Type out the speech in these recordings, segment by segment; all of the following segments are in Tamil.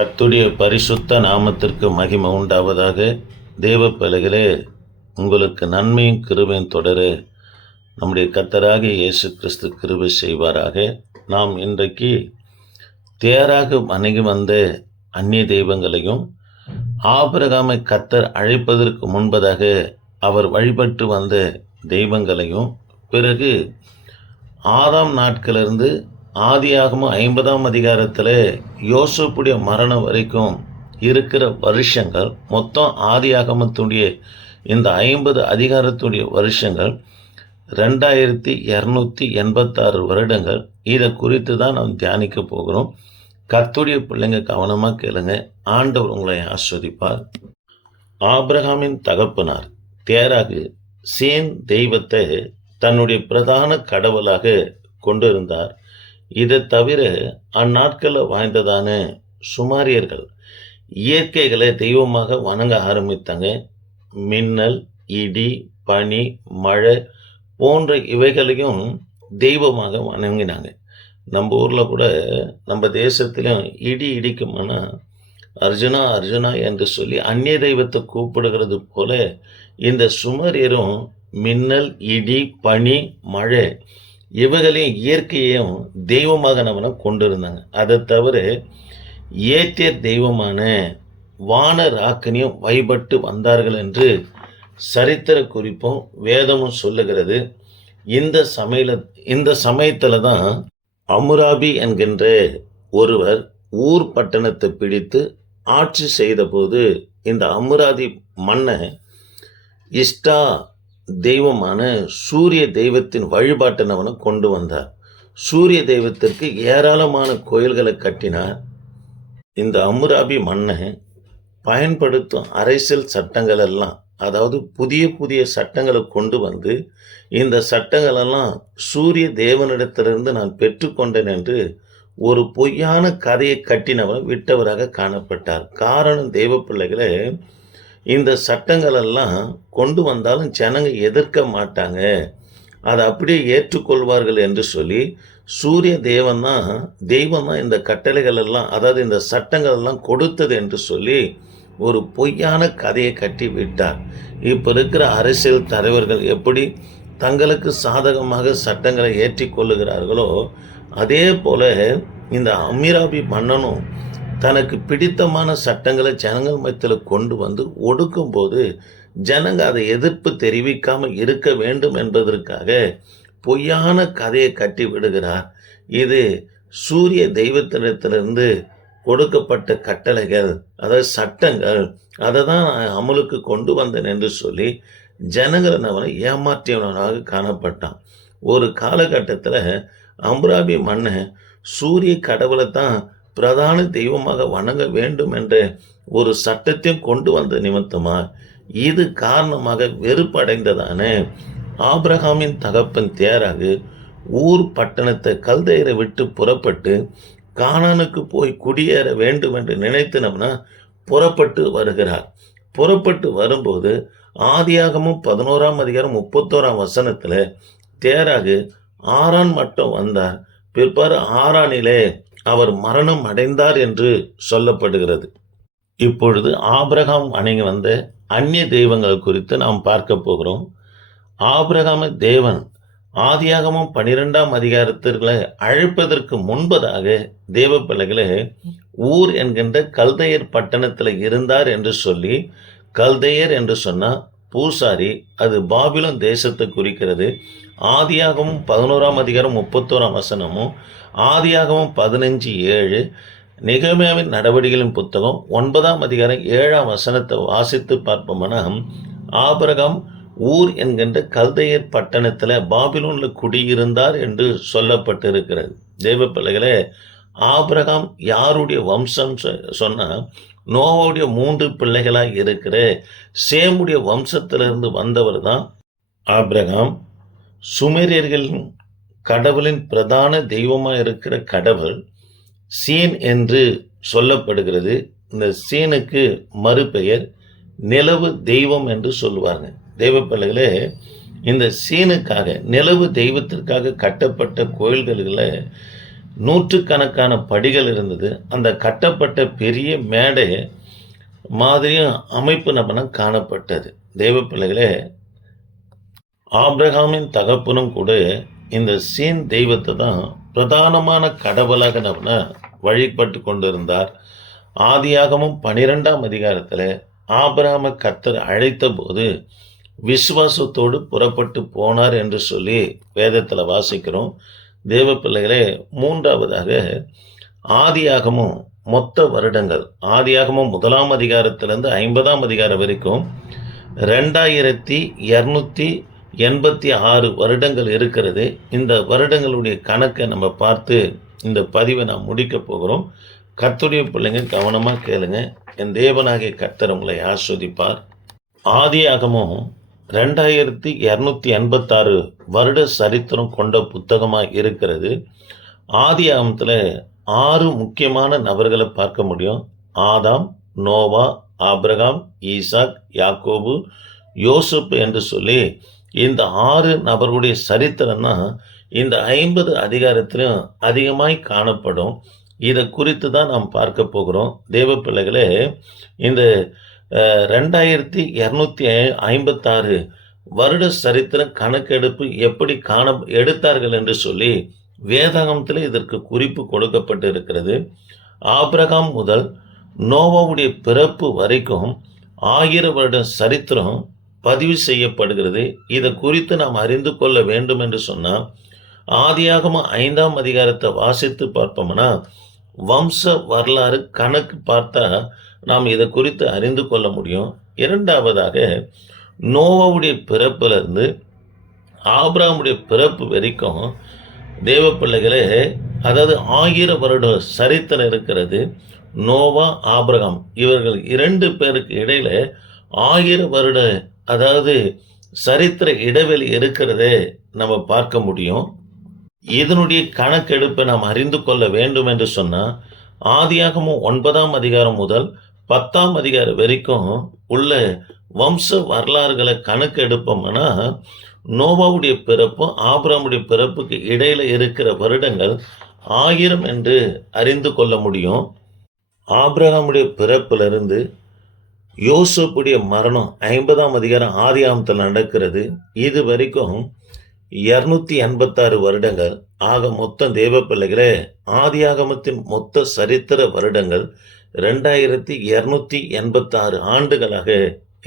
கர்த்தருடைய பரிசுத்த நாமத்திற்கு மகிமை உண்டாவதாக. தேவ பிள்ளைகளே, உங்களுக்கு நன்மையும் கிருபையும் தொடர நம்முடைய கர்த்தராகிய இயேசு கிறிஸ்து கிருபை செய்வாராக. நாம் இன்றைக்கு தேராக வணங்கி வந்த அந்நிய தெய்வங்களையும் ஆபிரகாமை கர்த்தர் அழைப்பதற்கு முன்பதாக அவர் வழிபட்டு வந்த தெய்வங்களையும், பிறகு ஆதாம் நாட்களிலிருந்து ஆதியாகமம் 50ஆம் அதிகாரத்தில் யோசேப்புடைய மரணம் வரைக்கும் இருக்கிற வருஷங்கள், மொத்தம் ஆதியாகமத்துடைய இந்த 50 அதிகாரத்துடைய வருஷங்கள் 2286 வருடங்கள். இதை குறித்து தான் நாம் தியானிக்க போகிறோம். கர்த்தருடைய பிள்ளைங்க கவனமாக கேளுங்க. ஆண்டவர் உங்களை ஆஸ்வதிப்பார். ஆபிரகாமின் தகப்பனார் தேராகு சேன் தெய்வத்தை தன்னுடைய பிரதான கடவுளாக கொண்டிருந்தார். இதை தவிர அந்நாட்களில் வாழ்ந்ததான சுமாரியர்கள் இயற்கைகளை தெய்வமாக வணங்க ஆரம்பித்தாங்க. மின்னல், இடி, பனி, மழை போன்ற இவைகளையும் தெய்வமாக வணங்கினாங்க. நம்ம ஊரில் கூட, நம்ம தேசத்திலும் இடி இடிக்குமானா அர்ஜுனா அர்ஜுனா என்று சொல்லி அந்நிய தெய்வத்தை கூப்பிடுகிறது போல இந்த சுமரியரும் மின்னல், இடி, பனி, மழை இவைகளையும் இயற்கையையும் தெய்வமாக நம்மளை கொண்டு இருந்தாங்க. அதை தவிர ஏத்தியர் தெய்வமான வானராக்கனையும் வழிபட்டு வந்தார்கள் என்று சரித்திர குறிப்பும் வேதமும் சொல்லுகிறது. இந்த சமயத்தில் தான் அமுராபி என்கின்ற ஒருவர் ஊர் பட்டணத்தை பிடித்து ஆட்சி செய்த போது இந்த அமுராதி மன்ன இஷ்டா தெய்வமான சூரிய தெய்வத்தின் வழிபாட்டினவனை கொண்டு வந்தார். சூரிய தெய்வத்திற்கு ஏராளமான கோயில்களை கட்டினார். இந்த அமுராபி மன்னன் பயன்படுத்தும் அரசியல் சட்டங்கள் எல்லாம், அதாவது புதிய புதிய சட்டங்களை கொண்டு வந்து, இந்த சட்டங்களெல்லாம் சூரிய தேவனிடத்திலிருந்து நான் பெற்றுக்கொண்டேன் என்று ஒரு பொய்யான கதையை கட்டினவன் விட்டவராக காணப்பட்டார். காரணம், தெய்வ பிள்ளைகளே, இந்த சட்டங்களெல்லாம் கொண்டு வந்தாலும் ஜனங்க எதிர்க்க மாட்டாங்க, அதை அப்படியே ஏற்றுக்கொள்வார்கள் என்று சொல்லி சூரிய தெய்வம் தான் இந்த கட்டளைகள் எல்லாம், அதாவது இந்த சட்டங்கள் எல்லாம் கொடுத்தது என்று சொல்லி ஒரு பொய்யான கதையை கட்டி விட்டார். இப்போ இருக்கிற அரசியல் தலைவர்கள் எப்படி தங்களுக்கு சாதகமாக சட்டங்களை ஏற்றிக்கொள்ளுகிறார்களோ, அதே போல இந்த அமீராபி மன்னனும் தனக்கு பிடித்தமான சட்டங்களை ஜனங்கள் மத்தியில் கொண்டு வந்து ஒடுக்கும்போது ஜனங்க அதை எதிர்ப்பு தெரிவிக்காமல் இருக்க வேண்டும் என்பதற்காக பொய்யான கதையை கட்டி விடுகிறார். இது சூரிய தெய்வத்திடத்திலிருந்து கொடுக்கப்பட்ட கட்டளைகள், அதாவது சட்டங்கள், அதை தான் அமலுக்கு கொண்டு வந்தேன் என்று சொல்லி ஜனங்களை அவனை ஏமாற்றியவனாக காணப்பட்டான். ஒரு காலகட்டத்தில் அம்ராபி மன்னன் சூரிய கடவுளை தான் பிரதான தெய்வமாக வணங்க வேண்டும் என்ற ஒரு சட்டத்தையும் கொண்டு வந்த நிமித்தமா இது காரணமாக வெறுப்படைந்ததான ஆபிரகாமின் தகப்பன் தேராகு ஊர் பட்டணத்தை கல்தையரை விட்டு புறப்பட்டு கானானுக்கு போய் குடியேற வேண்டும் என்று நினைத்தினோம்னா புறப்பட்டு வருகிறார். புறப்பட்டு வரும்போது ஆதியாகமும் 11ஆம் அதிகாரம் 31ஆம் வசனத்தில் தேராகு ஆரான் மட்டும் வந்தார். பிற்பாடு ஆரானிலே அவர் மரணம் அடைந்தார் என்று சொல்லப்படுகிறது. இப்பொழுது ஆபிரகாம் வணங்கி வந்த அந்நிய தெய்வங்கள் குறித்து நாம் பார்க்க போகிறோம். ஆபிரகாம தேவன் ஆதியாகமம் 12ஆம் அதிகாரத்திற்கு அழைப்பதற்கு முன்பதாக தேவ பிள்ளைகளே ஊர் என்கின்ற கல்தையர் பட்டணத்தில் இருந்தார் என்று சொல்லி, கல்தையர் என்று சொன்னால் பூசாரி, அது பாபிலோன் தேசத்தை குறிக்கிறது. ஆதியாகமும் 11ஆம் அதிகாரம் 31ஆம் வசனமும், ஆதியாகமும் 15:7, நெகேமியாவின் நடவடிக்கைகளின் புத்தகம் 9ஆம் அதிகாரம் 7ஆம் வசனத்தை வாசித்து பார்ப்போம்னா, ஆபிரகாம் ஊர் என்கின்ற கல்தையர் பட்டணத்தில் பாபிலோனில் குடியிருந்தார் என்று சொல்லப்பட்டிருக்கிறது. தேவ பிள்ளைகளே, ஆபிரகாம் யாருடைய வம்சம் சொன்னால் நோவாவுடைய 3 பிள்ளைகளாக இருக்கிற சேமுடைய வம்சத்திலிருந்து வந்தவர் தான் ஆபிரகாம். சுமேரியர்களின் கடவுளின் பிரதான தெய்வமாக இருக்கிற கடவுள் சீன் என்று சொல்லப்படுகிறது. இந்த சீனுக்கு மறுபெயர் நிலவு தெய்வம் என்று சொல்லுவாங்க. தெய்வ பிள்ளைகளே, இந்த சீனுக்காக, நிலவு தெய்வத்திற்காக கட்டப்பட்ட கோயில்களில் நூற்றுக்கணக்கான படிகள் இருந்தது. அந்த கட்டப்பட்ட பெரிய மேடை மாதிரியும் அமைப்பு நம்ம காணப்பட்டது. தேவ பிள்ளைகளே, ஆபிரகாமின் தகப்பனும் கூட இந்த சீன் தெய்வத்தை தான் பிரதானமான கடவுளாக நம்ம வழிபட்டு கொண்டிருந்தார். ஆதியாகமும் 12ஆம் அதிகாரத்தில் ஆபிரகாமை கர்த்தர் அழைத்த போது விசுவாசத்தோடு புறப்பட்டு போனார் என்று சொல்லி வேதத்தில் வாசிக்கிறோம். தேவ பிள்ளைகளே, மூன்றாவதாக ஆதியாகமும் மொத்த வருடங்கள், ஆதியாகமும் 1ஆம் அதிகாரத்திலிருந்து 50ஆம் அதிகாரம் வரைக்கும் 2286 வருடங்கள் இருக்கிறது. இந்த வருடங்களுடைய கணக்கை நம்ம பார்த்து இந்த பதிவை நாம் முடிக்க போகிறோம். கர்த்தருடைய பிள்ளைங்க கவனமாக கேளுங்க. என் தேவனாகிய கர்த்தர் உங்களை ஆஸ்வதிப்பார். ஆதியாகமும் 2286 வருட சரித்திரம் கொண்ட புத்தகமாக இருக்கிறது. ஆதியாகமத்தில் 6 முக்கியமான நபர்களை பார்க்க முடியும். ஆதாம், நோவா, ஆபிரகாம், ஈசாக், யாக்கோபு, யோசேப்பு என்று சொல்லி இந்த 6 நபர்களுடைய சரித்திரம் தான் இந்த 50 அதிகாரத்திலும் அதிகமாய் காணப்படும். இதை குறித்து தான் நாம் பார்க்க போகிறோம். தேவ பிள்ளைகளே, இந்த 2256 வருட சரித்திர கணக்கெடுப்பு எப்படி எடுத்தார்கள் என்று சொல்லி வேதாகமத்தில் இதற்கு குறிப்பு கொடுக்கப்பட்டு இருக்கிறது. ஆபிரகாம் முதல் நோவாவுடைய பிறப்பு வரைக்கும் 1000 வருட சரித்திரம் பதிவு செய்யப்படுகிறது. இதை குறித்து நாம் அறிந்து கொள்ள வேண்டும் என்று சொன்னால் ஆதியாகமம் 5ஆம் அதிகாரத்தை வாசித்து பார்ப்போம்னா வம்ச வரலாறு கணக்கு பார்த்தா நாம் இதை குறித்து அறிந்து கொள்ள முடியும். இரண்டாவதாக நோவாவுடைய பிறப்பிலிருந்து ஆபிரகாமுடைய பிறப்பு வரைக்கும் தேவ பிள்ளைகளே, அதாவது 1000 வருட சரித்திரம் இருக்கிறது. நோவா, ஆபிரகாம் இவர்கள் 2 பேருக்கு இடையில 1000 வருட அதாவது சரித்திர இடைவெளி இருக்கிறதே நம்ம பார்க்க முடியும். இதனுடைய கணக்கெடுப்பை நாம் அறிந்து கொள்ள வேண்டும் என்று சொன்னால் ஆதியாகமம் 9ஆம் அதிகாரம் முதல் 10ஆம் அதிகாரம் வரைக்கும் உள்ள வம்ச வரலாறுகளை கணக்கு எடுப்போம்னா நோவாவுடைய பிறப்பும் ஆபிரகாமுடைய பிறப்புக்கு இடையில இருக்கிற வருடங்கள் 1000 என்று அறிந்து கொள்ள முடியும். ஆபிரகாமுடைய பிறப்பிலிருந்து யோசேப்புடைய மரணம் 50ஆம் அதிகாரம் ஆதியாகமத்தில் நடக்கிறது. இது வரைக்கும் 286 வருடங்கள். ஆக மொத்தம் தேவ பிள்ளைகளே, ஆதியாகமத்தின் மொத்த சரித்திர வருடங்கள் 2286 ஆண்டுகளாக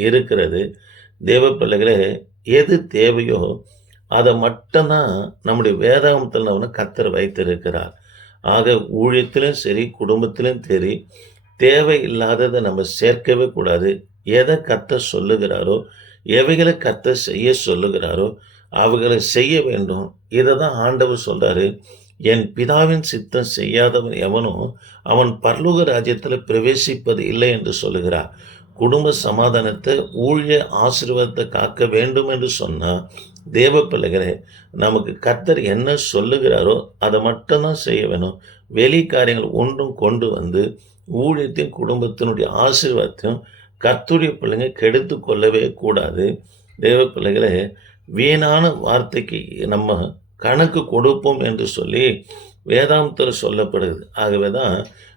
இருக்கிறது. தேவ பிள்ளைகளே, எது தேவையோ அதை மட்டும்தான் நம்முடைய வேதாகமத்தில் நம்ம கர்த்தர் வைத்திருக்கிறார். ஆக ஊழியத்திலும் சரி, குடும்பத்திலும் சரி, தேவை இல்லாததை நம்ம சேர்க்கவே கூடாது. எதை கர்த்தர் சொல்லுகிறாரோ, எவைகளை கர்த்தர் செய்ய சொல்லுகிறாரோ அவைகளை செய்ய வேண்டும். இதை தான் ஆண்டவர் சொல்றாரு. என் பிதாவின் சித்தம் செய்யாதவன் எவனும் அவன் பரலோக ராஜ்யத்தில் பிரவேசிப்பது இல்லை என்று சொல்லுகிறார். குடும்ப சமாதானத்தை, ஊழிய ஆசீர்வாதத்தை காக்க வேண்டும் என்று சொன்னால் தேவ பிள்ளைகளே, நமக்கு கர்த்தர் என்ன சொல்லுகிறாரோ அதை மட்டும்தான் செய்ய வேணும். வெளி காரியங்கள் ஒன்றும் கொண்டு வந்து ஊழியத்தையும் குடும்பத்தினுடைய ஆசீர்வாதத்தையும் கர்த்தருடைய பிள்ளைங்க கெடுத்து கொள்ளவே கூடாது. தேவ பிள்ளைகளே, வீணான வார்த்தைக்கு நம்ம கணக்கு கொடுப்போம் என்று சொல்லி வேதாந்தத்தில் சொல்லப்படுது. ஆகவே தான்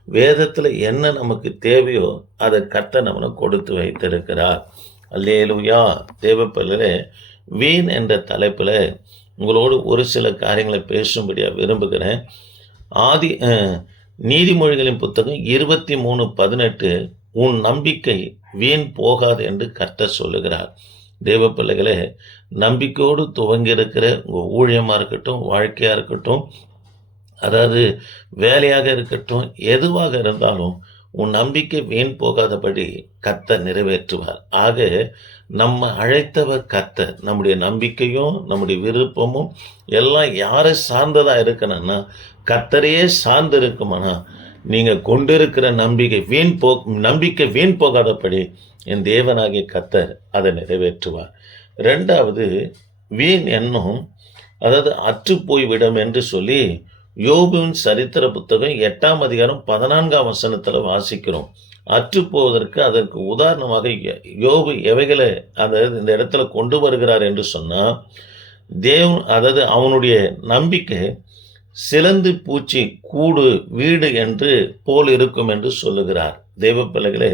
வேதத்தில் என்ன நமக்கு தேவையோ அதை கர்த்தர் நம்ம கொடுத்து வைத்திருக்கிறார். அல்லேலூயா. தேவ பிள்ளைகளே, வீண் என்ற தலைப்பில் உங்களோடு ஒரு சில காரியங்களை பேசும்படியாக விரும்புகிறேன். நீதிமொழிகளின் புத்தகம் 23:18 உன் நம்பிக்கை வீண் போகாது என்று கர்த்தர் சொல்லுகிறார். தேவ பிள்ளைகளே, நம்பிக்கையோடு துவங்கி இருக்கிற உங்கள் ஊழியமாக இருக்கட்டும், வாழ்க்கையாக இருக்கட்டும், அதாவது வேலையாக இருக்கட்டும், எதுவாக இருந்தாலும் உன் நம்பிக்கை வீண் போகாதபடி கர்த்தர் நிறைவேற்றுவார். ஆக நம்ம அழைத்தவர் கர்த்தர். நம்முடைய நம்பிக்கையும் நம்முடைய விருப்பமும் எல்லாம் யாரை சார்ந்ததாக இருக்கணும்னா கர்த்தரையே சார்ந்து இருக்குமானா நீங்கள் கொண்டிருக்கிற நம்பிக்கை வீண் போகாதபடி என் தேவனாகிய கர்த்தர் அதை நிறைவேற்றுவார். ரெண்டாவது, வீண் எண்ணம், அதாவது அற்று போய்விடும் என்று சொல்லி யோபுவின் சரித்திர புத்தகம் 8ஆம் அதிகாரம் 14ஆம் வசனத்தில் வாசிக்கிறோம். அற்று போவதற்கு அதற்கு உதாரணமாக யோபு எவைகளை அதாவது இந்த இடத்துல கொண்டு வருகிறார் என்று சொன்னால், அதாவது அவனுடைய நம்பிக்கை சிலந்தி பூச்சி கூடு வீடு என்று போல் இருக்கும் என்று சொல்லுகிறார். தேவ பிள்ளைகளே,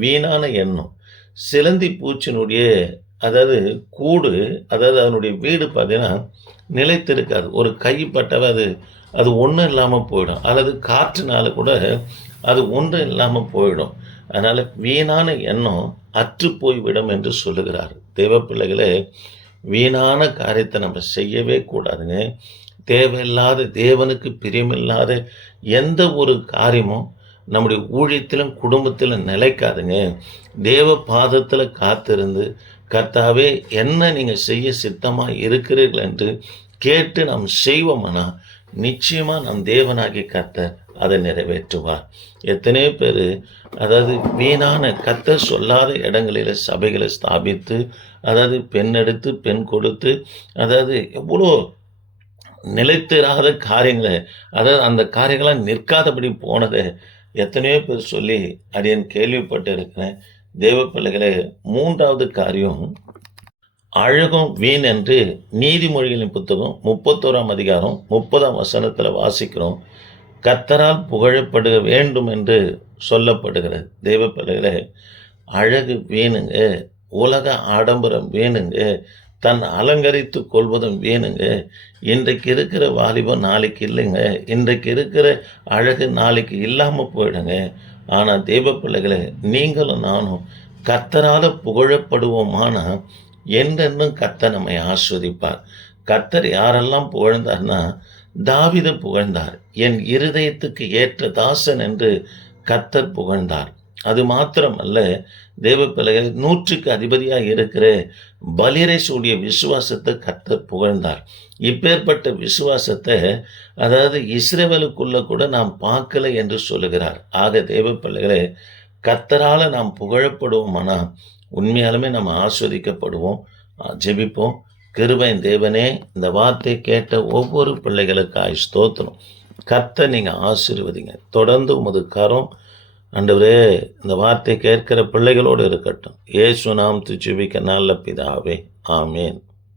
வீணான எண்ணம். சிலந்தி பூச்சினுடைய அதாவது கூடு, அதாவது அதனுடைய வீடு பார்த்தீங்கன்னா நிலைத்திருக்காது. ஒரு கைப்பட்டவை அது ஒன்றும் இல்லாமல் போயிடும், அல்லது காற்றுனால கூட அது ஒன்றும் இல்லாமல் போயிடும். அதனால் வீணான எண்ணம் அற்று போய்விடும் என்று சொல்லுகிறார். தேவ பிள்ளைகளே, வீணான காரியத்தை நம்ம செய்யவே கூடாதுங்க. தேவையில்லாத, தேவனுக்கு பிரியமில்லாத எந்த ஒரு காரியமும் நம்முடைய ஊழியத்திலும் குடும்பத்திலும் நிலைக்காதுங்க. தேவ பாதத்தில் காத்திருந்து, கர்த்தாவே என்ன நீங்கள் செய்ய சித்தமாக இருக்கிறீர்கள் என்று கேட்டு நாம் செய்வோம்னா நிச்சயமாக நம் தேவனாகி கர்த்தர் அதை நிறைவேற்றுவார். எத்தனையோ பேர் அதாவது வீணான கர்த்தர் சொல்லாத இடங்களில் சபைகளை ஸ்தாபித்து, அதாவது பெண் எடுத்து பெண் கொடுத்து, அதாவது எவ்வளோ நிலைத்திராத காரியங்களை, அதாவது அந்த காரியங்களாம் நிற்காதபடி போனதை எத்தனையோ பேர் சொல்லி அடியேன் கேள்விப்பட்டு இருக்கிறேன். தேவ பிள்ளைகளே, 3வது காரியம் அழகும் வீண் என்று நீதிமொழிகளின் புத்தகம் 31ஆம் அதிகாரம் 30ஆம் வசனத்தில் வாசிக்கிறோம். கர்த்தரால் புகழப்பட வேண்டும் என்று சொல்லப்படுகிறது. தேவ பிள்ளைகளே, அழகு வீணுங்க, உலக ஆடம்பரம் வீணுங்க, தன் அலங்கரித்து கொள்வதும் வேணுங்க. இன்றைக்கு இருக்கிற வாலிபம் நாளைக்கு இல்லைங்க. இன்றைக்கு இருக்கிற அழகு நாளைக்கு இல்லாமல் போயிடுங்க. ஆனால் தேவ பிள்ளைகளே, நீங்களும் நானும் கர்த்தரால் புகழப்படுவோமானா என்றென்றும் கர்த்தர் நம்மை ஆஸ்வதிப்பார். கர்த்தர் யாரெல்லாம் புகழ்ந்தார்னா, தாவீதை புகழ்ந்தார். என் இருதயத்துக்கு ஏற்ற தாசன் என்று கர்த்தர் புகழ்ந்தார். அது மாத்திரமல்ல, தேவ பிள்ளைகள் 100க்கு அதிபதியாக இருக்கிற பலிரேசுடைய விசுவாசத்தை கர்த்தர் புகழ்ந்தார். இப்பேற்பட்ட விசுவாசத்தை அதாவது இஸ்ரவேலுக்குள்ள கூட நாம் பார்க்கல என்று சொல்லுகிறார். ஆக தேவ பிள்ளைகளே, கர்த்தரால் நாம் புகழப்படுவோமானா உண்மையாலுமே நம்ம ஆஸ்வதிக்கப்படுவோம். ஜெபிப்போம். கிருபையின் தேவனே, இந்த வார்த்தை கேட்ட ஒவ்வொரு பிள்ளைகளுக்காய் ஸ்தோத்திரம். கர்த்தர் நீங்கள் ஆசீர்வதிங்க. தொடர்ந்து உமது கரம் ஆண்டவரே இந்த வார்த்தை கேட்கிற பிள்ளைகளோடு இருக்கட்டும். இயேசு நாமத்தில் ஜெபிக்க நல்ல பிதாவே, ஆமேன்.